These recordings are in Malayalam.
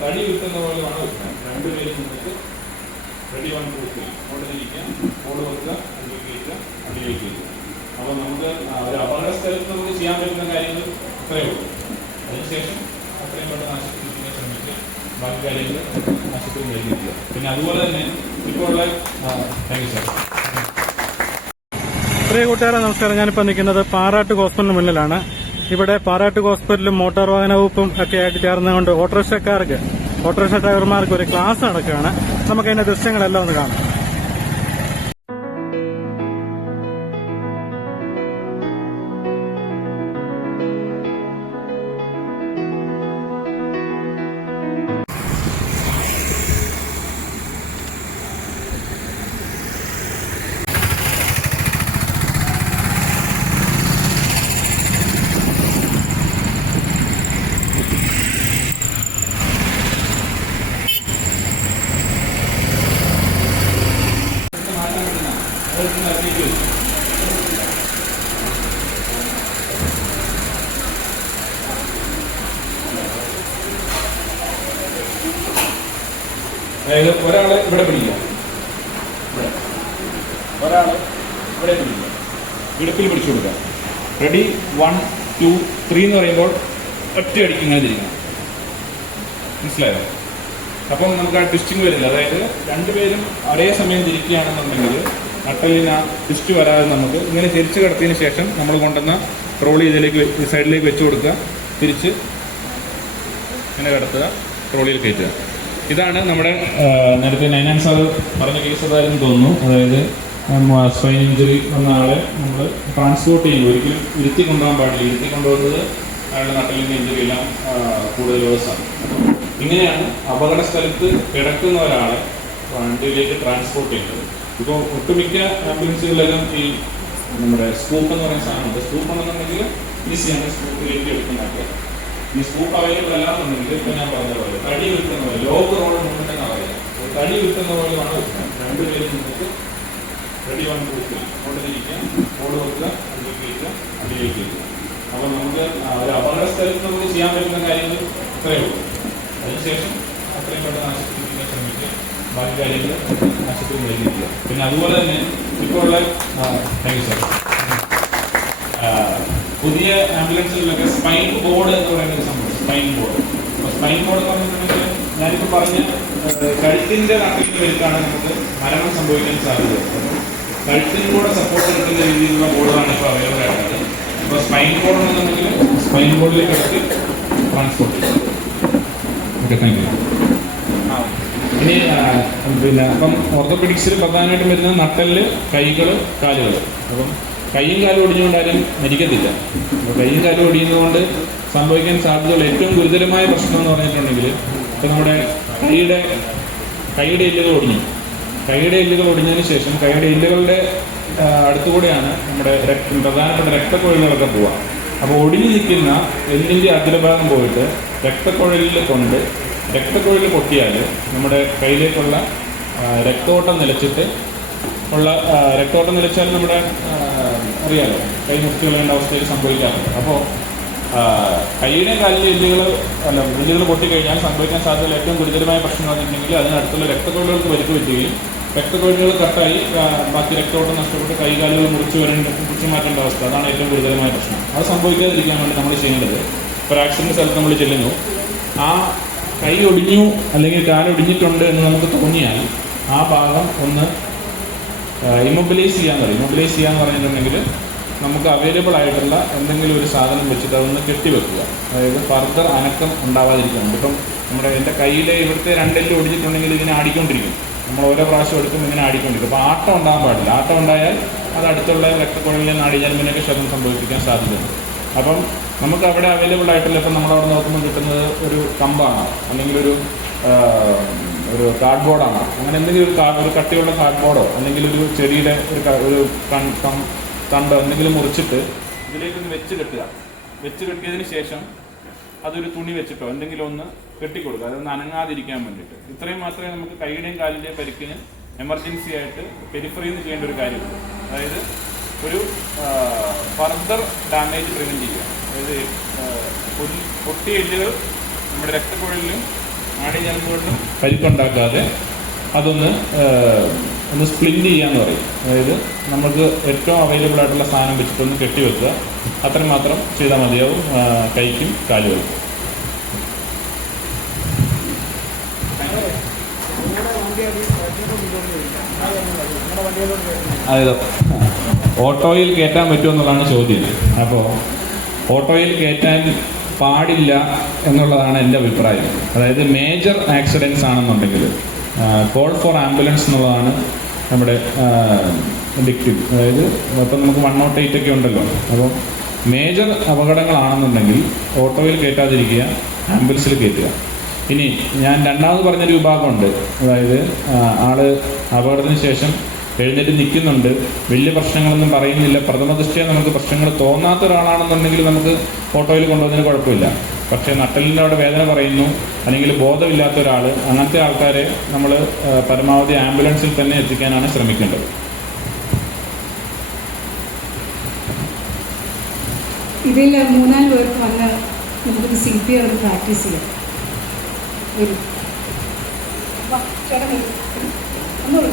തടി വിൽക്കുന്ന പോലെ വേണം വെക്കാൻ. രണ്ടുപേരും നിന്നിട്ട് റെഡി വൺ ടു അവിടെ ഇരിക്കാം, ബോർഡ് വെക്കുക, അതിലേക്ക് കയറ്റുക, അതിലേക്ക് കയറ്റുക. അപ്പോൾ നമുക്ക് ഒരു അപകട സ്ഥലത്ത് നമുക്ക് ചെയ്യാൻ പറ്റുന്ന കാര്യങ്ങൾ ഇത്രയേ ഉള്ളൂ. അതിനുശേഷം അത്രയും പെട്ടെന്ന് ആശുപത്രിക്ക് ശ്രമിക്കുക, ബാക്കി കാര്യങ്ങൾ ആശുപത്രി കഴിഞ്ഞിരിക്കുക. പിന്നെ അതുപോലെ തന്നെ ഇപ്പോൾ ഉള്ള താങ്ക് യു സാർ. പ്രിയ കൂട്ടുകാരെ നമസ്കാരം. ഞാനിപ്പോൾ നിൽക്കുന്നത് പാറാട്ട് ഹോസ്പിറ്റലിന് മുന്നിലാണ്. ഇവിടെ പാറാട്ട് ഹോസ്പിറ്റലും മോട്ടോർ വാഹന വകുപ്പും ഒക്കെ ആയിട്ട് ചേർന്നുകൊണ്ട് ഓട്ടോറിക്ഷ ഡ്രൈവർമാർക്ക് ഒരു ക്ലാസ് നടക്കുകയാണ്. നമുക്കതിന്റെ ദൃശ്യങ്ങളെല്ലാം ഒന്ന് കാണാം. അതായത് ഒരാളെ ഇവിടെ പിടിക്കുക, ഒരാളെ ഇവിടെ പിടിക്കുക, ഇടുപ്പിൽ പിടിച്ചു കൊടുക്കുക. റെഡി 1 2 3 എന്ന് പറയുമ്പോൾ ഒറ്റയടിക്ക് ഇങ്ങനെ തിരിക്കണം. മനസ്സിലായോ? അപ്പം നമുക്ക് ആ ട്വിസ്റ്റിങ് വരില്ല. അതായത് രണ്ടുപേരും ഒരേ സമയം തിരിക്കുകയാണെന്നുണ്ടെങ്കിൽ നട്ടലിന് ആ ട്വിസ്റ്റ് വരാതെ നമുക്ക് ഇങ്ങനെ തിരിച്ചു കിടത്തിയതിന് ശേഷം നമ്മൾ കൊണ്ടുവന്ന ട്രോളി ഇതിലേക്ക് സൈഡിലേക്ക് വെച്ച് കൊടുക്കുക, തിരിച്ച് ഇങ്ങനെ കിടത്തുക, ട്രോളിയിൽ കയറ്റുക. ഇതാണ് നമ്മുടെ നേരത്തെ നൈനാൻ സാർ പറഞ്ഞ കേസ് അതായിരുന്നു തോന്നുന്നു. അതായത് സ്പൈൻ ഇഞ്ചുറി വന്ന ആളെ നമ്മൾ ട്രാൻസ്പോർട്ട് ചെയ്യുമ്പോൾ ഒരിക്കലും ഇരുത്തി കൊണ്ടുപോകാൻ പാടില്ല. ഇരുത്തി കൊണ്ടുപോകുന്നത് അയാളുടെ നട്ടലിൻ്റെ ഇഞ്ചുറി എല്ലാം കൂടുതൽ ദിവസമാണ്. ഇങ്ങനെയാണ് അപകട സ്ഥലത്ത് കിടക്കുന്ന ഒരാളെ വണ്ടിയിലേക്ക് ട്രാൻസ്പോർട്ട് ചെയ്യുന്നത്. ഇപ്പോൾ ഒട്ടുമിക്ക ആംബുലൻസുകളിലെല്ലാം ഈ നമ്മുടെ സ്കൂപ്പ് എന്ന് പറയുന്ന സാധനമുണ്ട്. സ്കൂപ്പ് ഉണ്ടെന്നുണ്ടെങ്കിൽ ഈസിയാണ് സ്കൂപ്പിലേക്ക് എടുക്കുന്നതൊക്കെ. ഈ സ്കൂപ്പ് അവൈലബിൾ അല്ലാന്നുണ്ടെങ്കിൽ ഇപ്പം ഞാൻ പറഞ്ഞ പോലെ തടി വിൽക്കുന്ന പോലെ ലോഗ് റോഡ് മൂവ്മെന്റ് എന്ന് പറയുന്നത് തടി വിൽക്കുന്ന പോലെ വേണം വെക്കാൻ. രണ്ടുപേരും നിന്നിട്ട് റെഡി വൺ ടു അവിടെ ഇരിക്കാം, ബോർഡ് വെക്കുക, അതിലേക്ക് കയറ്റുക, അതിലേക്ക് കയറ്റുക. അപ്പോൾ നമുക്ക് ഒരു അപകട സ്ഥലത്ത് നമുക്ക് ചെയ്യാൻ പറ്റുന്ന കാര്യങ്ങൾ ഇത്രയേ ഉള്ളൂ. അതിനുശേഷം അത്രയും പെട്ടെന്ന് ആശുപത്രിക്ക് ശ്രമിക്കുക, ബാക്കി കാര്യങ്ങൾ ആശുപത്രി കഴിഞ്ഞിരിക്കുക. പിന്നെ അതുപോലെ തന്നെ ഇപ്പോൾ ഉള്ള താങ്ക് യു സാർ. പുതിയ ആംബുലൻസുകളിലൊക്കെ സ്പൈൻ ബോർഡ് എന്ന് പറയുന്ന ഒരു സംഭവം, സ്പൈൻ ബോർഡ്. അപ്പോൾ സ്പൈൻ ബോർഡ് എന്ന് പറഞ്ഞിട്ടുണ്ടെങ്കിൽ ഞാനിപ്പോൾ പറഞ്ഞ കഴുത്തിൻ്റെ നട്ടിലിന് വരുത്താണ് നമുക്ക് മരണം സംഭവിക്കാൻ സാധ്യത. കഴുത്തിന് കൂടെ സപ്പോർട്ട് കിട്ടുന്ന രീതിയിലുള്ള ബോർഡാണ് ഇപ്പോൾ അവൈലബിൾ ആയിട്ടുള്ളത്. അപ്പോൾ സ്പൈൻ ബോർഡ് എന്നുണ്ടെങ്കിൽ സ്പൈൻ ബോർഡിലേക്ക് ഇടയ്ക്ക് ട്രാൻസ്പോർട്ട് ചെയ്യും. Okay, thank you. ഇനി പിന്നെ അപ്പം ഓർത്തോപെഡിക്സിൽ പ്രധാനമായിട്ടും വരുന്നത് നട്ടല്, കൈകൾ, കാലുകൾ. അപ്പം കൈയും കാലും ഒടിഞ്ഞുകൊണ്ടാരും മരിക്കത്തില്ല. അപ്പോൾ കൈയും കാലും ഒടിയുന്നതുകൊണ്ട് സംഭവിക്കാൻ സാധ്യതയുള്ള ഏറ്റവും ഗുരുതരമായ പ്രശ്നം എന്ന് പറഞ്ഞിട്ടുണ്ടെങ്കിൽ ഇപ്പം നമ്മുടെ കൈയുടെ എല്ലുകൾ ഒടിഞ്ഞു. കൈയുടെ എല്ലുകൾ ഒടിഞ്ഞതിന് ശേഷം കൈയുടെ എല്ലുകളുടെ അടുത്തുകൂടെയാണ് നമ്മുടെ പ്രധാനപ്പെട്ട രക്തക്കുഴലുകളൊക്കെ പോവുക. അപ്പോൾ ഒടിഞ്ഞു നിൽക്കുന്ന എല്ലിൻ്റെ അഗ്രഭാഗം പോയിട്ട് രക്തക്കുഴലിൽ കൊണ്ട് രക്തക്കുഴൽ പൊട്ടിയാൽ നമ്മുടെ കയ്യിലേക്കുള്ള രക്തോട്ടം നിലച്ചിട്ട് രക്തോട്ടം നിലച്ചാൽ നമ്മുടെ അറിയാലോ കൈ മുറിച്ച് കളയേണ്ട അവസ്ഥയിൽ സംഭവിക്കാറുണ്ട്. അപ്പോൾ കൈയുടെ കാലിലെ എല്ലുകൾ പൊട്ടിക്കഴിഞ്ഞാൽ സംഭവിക്കാൻ സാധ്യതയുള്ള ഏറ്റവും ഗുരുതരമായ പ്രശ്നം എന്ന് പറഞ്ഞിട്ടുണ്ടെങ്കിൽ അതിനടുത്തുള്ള രക്തക്കുഴലുകൾക്ക് പരിക്ക് പറ്റുകയും രക്തക്കുഴലുകൾ കട്ടായി ബാക്കി രക്തോട്ടം നഷ്ടപ്പെട്ട് കൈകാലുകൾ മുറിച്ച് മാറ്റേണ്ട അവസ്ഥ. അതാണ് ഏറ്റവും ഗുരുതരമായ പ്രശ്നം. അത് സംഭവിക്കാതിരിക്കാൻ വേണ്ടി നമ്മൾ ചെയ്യേണ്ടത്, ഒരു ആക്സിഡന്റ് സ്ഥലത്ത് നമ്മൾ ചെല്ലുന്നു, ആ കൈ ഒടിഞ്ഞു അല്ലെങ്കിൽ കാലൊടിഞ്ഞിട്ടുണ്ട് എന്ന് നമുക്ക് തോന്നിയാൽ ആ ഭാഗം ഒന്ന് ഇമ്മൊബിലൈസ് ചെയ്യാൻ പറയും. ഇമ്മൊബിലൈസ് ചെയ്യാന്ന് പറഞ്ഞിട്ടുണ്ടെങ്കിൽ നമുക്ക് അവൈലബിൾ ആയിട്ടുള്ള എന്തെങ്കിലും ഒരു സാധനം വെച്ചിട്ട് അതൊന്ന് കെട്ടിവെക്കുക. അതായത് ഫർദർ അനക്കം ഉണ്ടാവാതിരിക്കാൻ. ഇപ്പം എൻ്റെ കയ്യിലെ ഇവിടുത്തെ രണ്ടെല്ലും ഒടിഞ്ഞിട്ടുണ്ടെങ്കിൽ ഇങ്ങനെ ആടിക്കൊണ്ടിരിക്കും. നമ്മൾ ഓരോ പ്രാവശ്യം എടുക്കുമ്പോൾ ഇങ്ങനെ ആടിക്കൊണ്ടിരിക്കും. അപ്പോൾ ആട്ടം ഉണ്ടാകാൻ പാടില്ല. ആട്ടം ഉണ്ടായാൽ അത് അടുത്തുള്ള രക്തക്കുഴലിൽ നിന്ന് ആടിജന്മിനൊക്കെ ക്ഷതം സംഭവിപ്പിക്കാൻ സാധ്യതയുണ്ട്. അപ്പം നമുക്ക് അവിടെ അവൈലബിൾ ആയിട്ടുള്ള ഇപ്പം നമ്മളവിടെ നോക്കുമ്പോൾ കിട്ടുന്നത് ഒരു കമ്പാണ്, അല്ലെങ്കിൽ ഒരു കാർഡ്ബോർഡാണ്, അങ്ങനെ എന്തെങ്കിലും ഒരു കട്ടിയുള്ള കാർഡ്ബോർഡോ അല്ലെങ്കിൽ ഒരു ചെടിയുടെ ഒരു തണ്ടോ എന്തെങ്കിലും മുറിച്ചിട്ട് ഇതിലേക്കൊന്ന് വെച്ച് കെട്ടിയതിന് ശേഷം അതൊരു തുണി വെച്ചിട്ടോ എന്തെങ്കിലും ഒന്ന് കെട്ടിക്കൊടുക്കുക, അതൊന്ന് അനങ്ങാതിരിക്കാൻ വേണ്ടിയിട്ട്. ഇത്രയും മാത്രമേ നമുക്ക് കൈയുടെയും കാലിൻ്റെയും പരിക്കിന് എമർജൻസി ആയിട്ട് പെരിഫറിയിൽ നിന്ന് ചെയ്യേണ്ട ഒരു കാര്യമുള്ളൂ. അതായത് ഒരു ഫർദർ ഡാമേജ് പ്രിവെൻറ്റ് ചെയ്യുക. അതായത് പൊട്ടിയ എല്ലുകൾ നമ്മുടെ രക്തക്കുഴലിലും ആടിഞ്ഞരമ്പുകളിലും പരിക്കുണ്ടാക്കാതെ അതൊന്ന് ഒന്ന് സ്പ്ലിൻറ്റ് ചെയ്യാന്ന് പറയും. അതായത് നമുക്ക് ഏറ്റവും അവൈലബിൾ ആയിട്ടുള്ള സാധനം വെച്ചിട്ടൊന്ന് കെട്ടിവെക്കുക. അത്രയും മാത്രം ചെയ്താൽ മതിയാവും കൈക്കും കാലുകൾക്കും. അതായത് ഓട്ടോയിൽ കയറ്റാൻ പറ്റുമോ എന്നുള്ളതാണ് ചോദ്യം. അപ്പോൾ ഓട്ടോയിൽ കയറ്റാൻ പാടില്ല എന്നുള്ളതാണ് എൻ്റെ അഭിപ്രായം. അതായത് മേജർ ആക്സിഡൻസ് ആണെന്നുണ്ടെങ്കിൽ കോൾ ഫോർ ആംബുലൻസ് എന്നുള്ളതാണ് നമ്മുടെ ഡിക്റ്റിവ്. അതായത് ഇപ്പം നമുക്ക് 108 ഒക്കെ ഉണ്ടല്ലോ. അപ്പോൾ മേജർ അപകടങ്ങളാണെന്നുണ്ടെങ്കിൽ ഓട്ടോയിൽ കയറ്റാതിരിക്കുക, ആംബുലൻസിൽ കയറ്റുക. ഇനി ഞാൻ രണ്ടാമത് പറഞ്ഞൊരു വിഭാഗമുണ്ട്. അതായത് ആള് അപകടത്തിന് ശേഷം എഴുന്നേറ്റ് നിൽക്കുന്നുണ്ട്, വലിയ പ്രശ്നങ്ങളൊന്നും പറയുന്നില്ല, പ്രഥമ ദൃഷ്ടിയ നമുക്ക് പ്രശ്നങ്ങൾ തോന്നാത്ത ഒരാളാണെന്നുണ്ടെങ്കിൽ നമുക്ക് ഓട്ടോയിൽ കൊണ്ടുപോകുന്നതിന് കുഴപ്പമില്ല. പക്ഷേ നട്ടലിൻ്റെ അവിടെ വേദന പറയുന്നു, അല്ലെങ്കിൽ ബോധമില്ലാത്ത ഒരാൾ, അങ്ങനത്തെ ആൾക്കാരെ നമ്മൾ പരമാവധി ആംബുലൻസിൽ തന്നെ എത്തിക്കാനാണ് ശ്രമിക്കേണ്ടത്. ഇതിൽ 3-4 പേർക്ക് വന്ന് നമുക്ക് CPR ഒന്ന് പ്രാക്ടീസ് ചെയ്യാം. ഒന്നുള്ളൂ.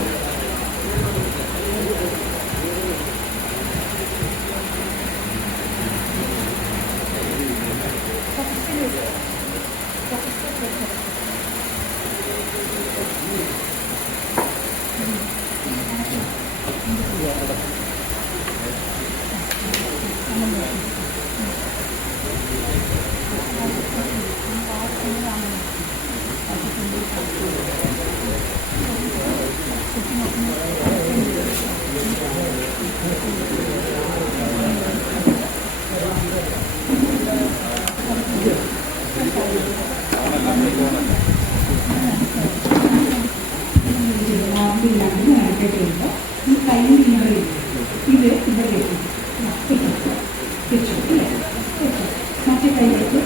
മറ്റേ കൈയിലേക്ക്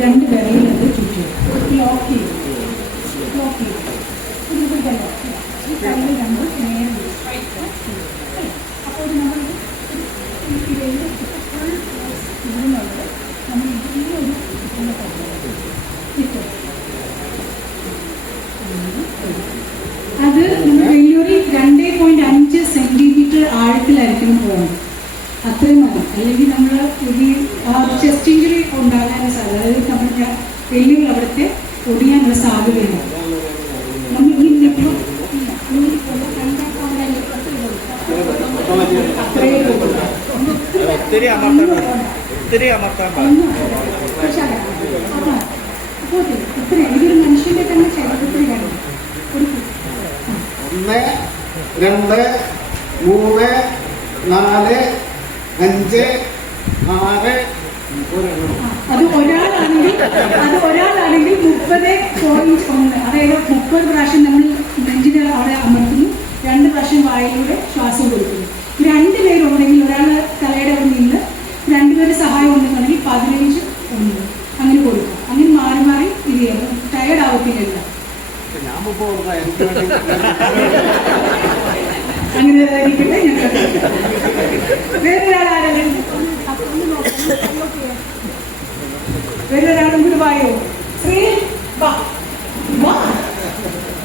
2 വിരലിനത് ചുറ്റും ലോക്ക് ചെയ്യും. ഈ കൈയിൽ നമ്മൾ നേരെ അപ്പോൾ നമ്മൾ ഇതിനുള്ളത് നമ്മൾ ഇതിലൊരു അത് നമ്മൾ വലിയൊരു 2.5 സെന്റിമീറ്റർ ആഴത്തിലായിരിക്കണം പോകുന്നത്. അത്രയും മതി. അല്ലെങ്കിൽ നമ്മൾ ഈ ചെസ്റ്റ് ഇഞ്ചുറി ഉണ്ടാകാനുള്ള സാധ്യത, അതായത് നമ്മുടെ വെല്ലുകൾ അവിടുത്തെ ഒടിയാനുള്ള സാധ്യതയുണ്ട്. നമ്മൾ ഈ ഇതൊരു മനുഷ്യന്റെ തന്നെ ശരീരത്തിൽ വേണം. 1, 2, 3, 4, 5, 6. അത് ഒരാളാണെങ്കിൽ 30.1, അതായത് 30 പ്രാവശ്യം നമ്മൾ നെഞ്ചിന്റെ അവിടെ അമർത്തുന്നു, 2 പ്രാവശ്യം വായിലൂടെ ശ്വാസം കൊടുക്കുന്നു. 2 പേരുണ്ടെങ്കിൽ ഒരാൾ തലയുടെ അവിടെ നിന്ന് 2 പേര് സഹായം ഉണ്ടെന്നുണ്ടെങ്കിൽ 15 ഉണ്ട് അങ്ങനെ കൊടുക്കും. അങ്ങനെ മാറി മാറി ഇത് ചെയ്യണം. ടയർഡ് ആവത്തില്ല. അങ്ങനെ ഇരിക്കട്ടെ. വേറൊരാളാരെങ്കിലും വേറൊരാളും കൂടി വായോ. ശ്രീ വാ വാ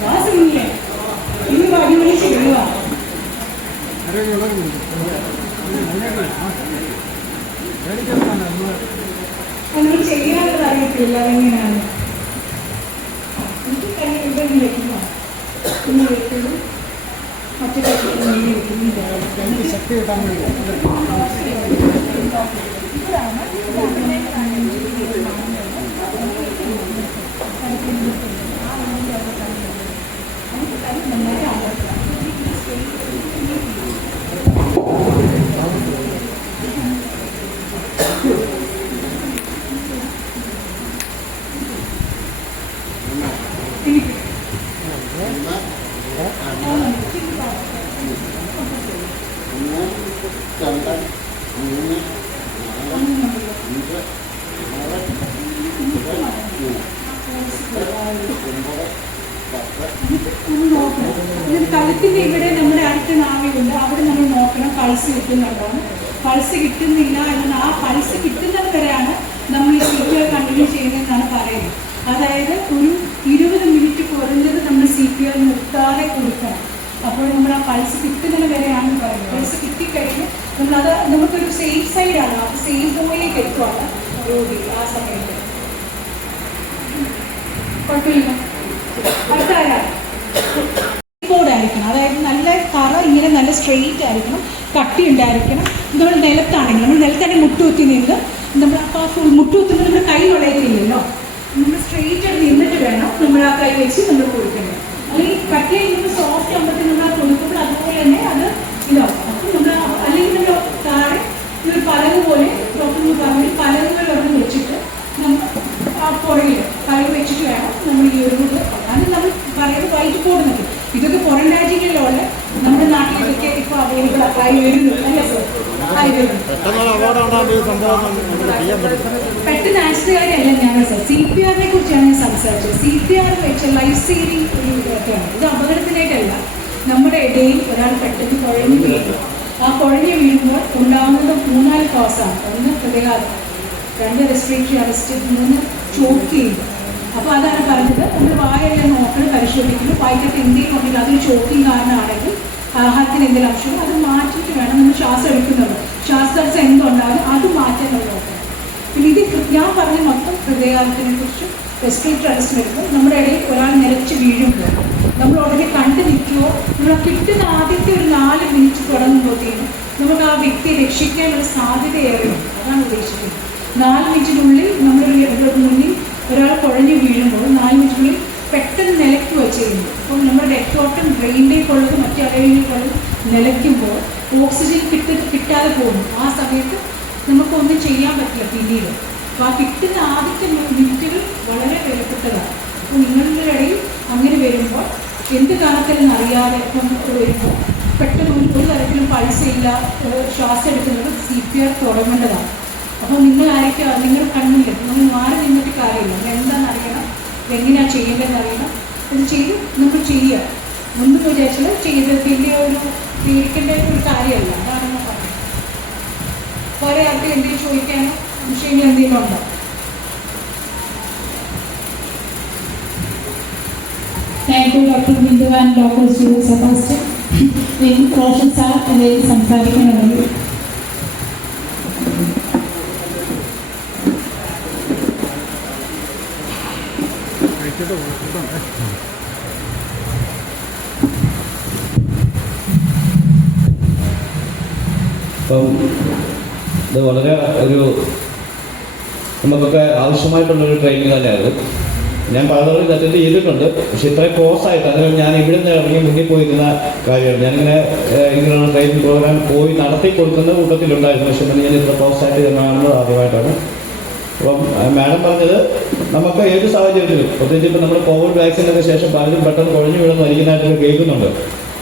വാ ശ്രീയെ ഇനി വഴി വിളിച്ച് വിടുക. നമ്മൾ ചെയ്യാനുള്ളത് അറിയത്തില്ല അതെങ്ങനെയാണ്. എനിക്ക് തന്നെ ഇവിടെ വെക്കുന്നു, ഇന്ന് വെക്കുന്നു, മറ്റു വെക്കുന്നു, ശക്തി കിട്ടാൻ വേണ്ടി. കഴുത്തിന്റെ ഇവിടെ നമ്മുടെ അടുത്ത നാവിലുണ്ട്, അവിടെ നമ്മൾ നോക്കണം പൾസ് കിട്ടുന്നുണ്ടോന്ന്. പൾസ് കിട്ടുന്നില്ല എന്നാൽ ആ പൾസ് കിട്ടുന്നത് വരെയാണ് നമ്മൾ ഈ CPR കണ്ടിന്യൂ ചെയ്യുന്നതെന്നാണ് പറയുന്നത്. അതായത് ഒരു പൾസ് കിട്ടുന്നത് വരെയാണ് പറയുന്നത്. പൾസ് കിട്ടിക്കഴിഞ്ഞ് നമ്മളത് നമുക്കൊരു സേഫ് സൈഡാണ്, ആ സേഫ് സോണിലേക്ക് എത്തുവാണ് രോഗി ആ സമയത്ത്. കുഴപ്പമില്ല. അടുത്ത ആരാണ്? ആയിരിക്കണം, അതായത് നല്ല തറ ഇങ്ങനെ നല്ല സ്ട്രെയിറ്റ് ആയിരിക്കണം, കട്ടി ഉണ്ടായിരിക്കണം. നമ്മൾ നിലത്താണെങ്കിൽ മുട്ടുകുത്തി നിന്ന് നമ്മൾ അപ്പോൾ ഫുൾ മുട്ടുകുത്തുമ്പോൾ നമ്മുടെ കൈ വളയത്തില്ലല്ലോ, നമ്മൾ സ്ട്രെയിറ്റ് ആയിട്ട് നിന്നിട്ട് വേണം നമ്മൾ ആ കൈ വെച്ച് നമ്മൾ കൊടുക്കേണ്ടത്. അല്ലെങ്കിൽ കട്ടിയായി നമ്മൾ സോഫ്റ്റ് ആകുമ്പോഴത്തേക്ക് നമ്മൾ ആ കൊടുക്കുമ്പോൾ അതുപോലെ തന്നെ അത് ഇതാവും. അപ്പം നമ്മൾ അല്ലെങ്കിൽ നമ്മൾ താഴെ ഒരു പലക പോലെ ഡോക്ടർ പറഞ്ഞ് പലകുകളൊന്നും വെച്ചിട്ട് നമ്മൾ ആ പുറകിൽ പലക വെച്ചിട്ട് വേണം നമ്മൾ ഈ ഒരു അത് നമ്മൾ പറയുന്നത് വൈറ്റ് പോകുന്നത്. ഇതൊക്കെ പുറം രാജ്യങ്ങളിലുള്ള നമ്മുടെ നാട്ടിൽ ഇതൊക്കെ ഇപ്പോൾ അവൈലബിൾ ആയി വരുന്നു. അല്ല സർ, ആയി വരുന്നു. പെട്ടെന്ന് ആക്സിഡന്റുകാരല്ല ഞാൻ സർ, CPR കുറിച്ചാണ് ഞാൻ സംസാരിച്ചത്. CPR വെച്ച ലൈഫ് സേവിങ് ഒക്കെയാണ്. ഇത് അപകടത്തിനായിട്ടല്ല. നമ്മുടെ ഇടയിൽ ഒരാൾ പെട്ടെന്ന് കുഴഞ്ഞു വീഴും. ആ കുഴഞ്ഞു വീഴുമ്പോൾ ഉണ്ടാകുന്നത് 3-4 കോസാണ്. 1 ഹൃദയാഘാതം, 2 റെസ്പിറേറ്ററി അറസ്റ്റ്, 3 ചോക്ക് ചെയ്യുന്നു. അപ്പോൾ അതാണ് പറഞ്ഞത്, നമ്മൾ വായെല്ലാം നോക്കണം, പരിശോധിക്കുന്നു. വായിക്കത്ത് എന്തെങ്കിലും ഉണ്ടെങ്കിൽ അതൊരു ചോക്കിങ് കാരണമാണെങ്കിൽ ആഹാരത്തിന് എന്തെങ്കിലും അംശം അത് മാറ്റിയിട്ട് വേണം നമ്മൾ ശ്വാസം എടുക്കുന്നത്. ശ്വാസതടസ്സം എന്തുണ്ടാകും അത് മാറ്റാൻ നമ്മൾ നോക്കണം. പിന്നെ ഇത് ഞാൻ പറഞ്ഞ മൊത്തം ഹൃദയാഘാതത്തിനെ കുറിച്ചും റെസ്പിറേറ്ററി അറസ്റ്റ് വരുമ്പോൾ നമ്മുടെ ഇടയിൽ ഒരാൾ നിലച്ച് വീഴുമ്പോൾ നമ്മൾ ഉടനെ കണ്ടു നിൽക്കുകയോ നമ്മൾ കിട്ടുന്ന ആദ്യത്തെ ഒരു 4 മിനിറ്റ് തുടങ്ങുമ്പോഴത്തേക്കും നമുക്ക് ആ വ്യക്തിയെ രക്ഷിക്കാനുള്ള സാധ്യത ഏറെയുണ്ട്. അതാണ് ഉദ്ദേശിക്കുന്നത്. 4 മിനിറ്റിനുള്ളിൽ നമ്മളൊരു മുന്നിൽ ഒരാൾ കുഴഞ്ഞു വീഴുമ്പോൾ 4 മിനിറ്റിനുള്ളിൽ പെട്ടെന്ന് നിലയ്ക്കുക ചെയ്യുന്നു. അപ്പം നമ്മുടെ രക്തോട്ടം ബ്രെയിനിലേക്കുള്ളത് മറ്റു അവയവങ്ങളിലേക്കുള്ളത് നിലയ്ക്കുമ്പോൾ ഓക്സിജൻ കിട്ടാതെ പോകുന്നു. ആ സമയത്ത് നമുക്കൊന്നും ചെയ്യാൻ പറ്റില്ല പിന്നീട്. അപ്പോൾ ആ കിട്ടുന്ന ആദ്യത്തെ മിനിറ്റുകൾ വളരെ വിലപ്പെട്ടതാണ്. അപ്പോൾ നിങ്ങളുടെ ഇടയിൽ അങ്ങനെ വരുമ്പോൾ എന്ത് കാലത്തിലെന്ന് അറിയാതെ ഇപ്പം വരുമ്പോൾ പെട്ടെന്ന് ഒരു തരത്തിലും പൾസ് ഇല്ല, ശ്വാസം എടുക്കുന്നത് CPR തുടങ്ങേണ്ടതാണ്. അപ്പോൾ നിങ്ങൾ ആരൊക്കെയാണ് നിങ്ങൾ കണ്ണില്ല, നമ്മൾ മാറി നിന്നിട്ട് കാര്യമില്ല. എന്താണെന്ന് അറിയണം, എങ്ങനെയാണ് ചെയ്യേണ്ടതെന്ന് അറിയണം. അത് ചെയ്ത് നമ്മൾ ചെയ്യുക. ഒന്നും വിചാരിച്ചാൽ ചെയ്ത് വലിയ ഒരു പേടിക്കേണ്ട ഒരു കാര്യമല്ല. അതാണ് ഞാൻ പറഞ്ഞത്. വേറെ ആർക്ക് എന്തെങ്കിലും ചോദിക്കാനോ വിഷയങ്ങൾ എന്തെങ്കിലും ഉണ്ടോ? Thank you doctor Bindu and doctor Sebastian. Roshan sir അതിൽ സംസാരിക്കുന്നുണ്ട്. അപ്പം ഇത് വളരെ നമുക്കൊക്കെ ആവശ്യമായിട്ടുള്ളൊരു ട്രെയിനിങ് തന്നെയായിരുന്നു. ഞാൻ പലതവണ അറ്റൻഡ് ചെയ്തിട്ടുണ്ട്, പക്ഷെ ഇത്രയും കോഴ്സായിട്ട് അതിന് ഞാൻ ഇവിടെ നിന്ന് ഇറങ്ങി മുന്നിൽ പോയിരുന്ന കാര്യമാണ്. ഞാനിങ്ങനെ ഇങ്ങനെയുള്ള ട്രെയിനിങ് പ്രോഗ്രാം പോയി നടത്തി കൊടുക്കുന്ന കൂട്ടത്തിലുണ്ടായിരുന്നു, പക്ഷെ ഞാൻ ഇത്ര കോഴ്സായിട്ട് കാണുന്നത് ആദ്യമായിട്ടാണ്. അപ്പം മാഡം പറഞ്ഞത് നമുക്ക് ഏത് സാഹചര്യത്തിലും, പ്രത്യേകിച്ച് ഇപ്പം നമ്മൾ കോവിഡ് വാക്സിനൊക്കെ ശേഷം പലരും പെട്ടെന്ന് കുഴഞ്ഞു വീഴുന്ന മരിക്കുന്നതായിട്ടൊക്കെ കേൾക്കുന്നുണ്ട്.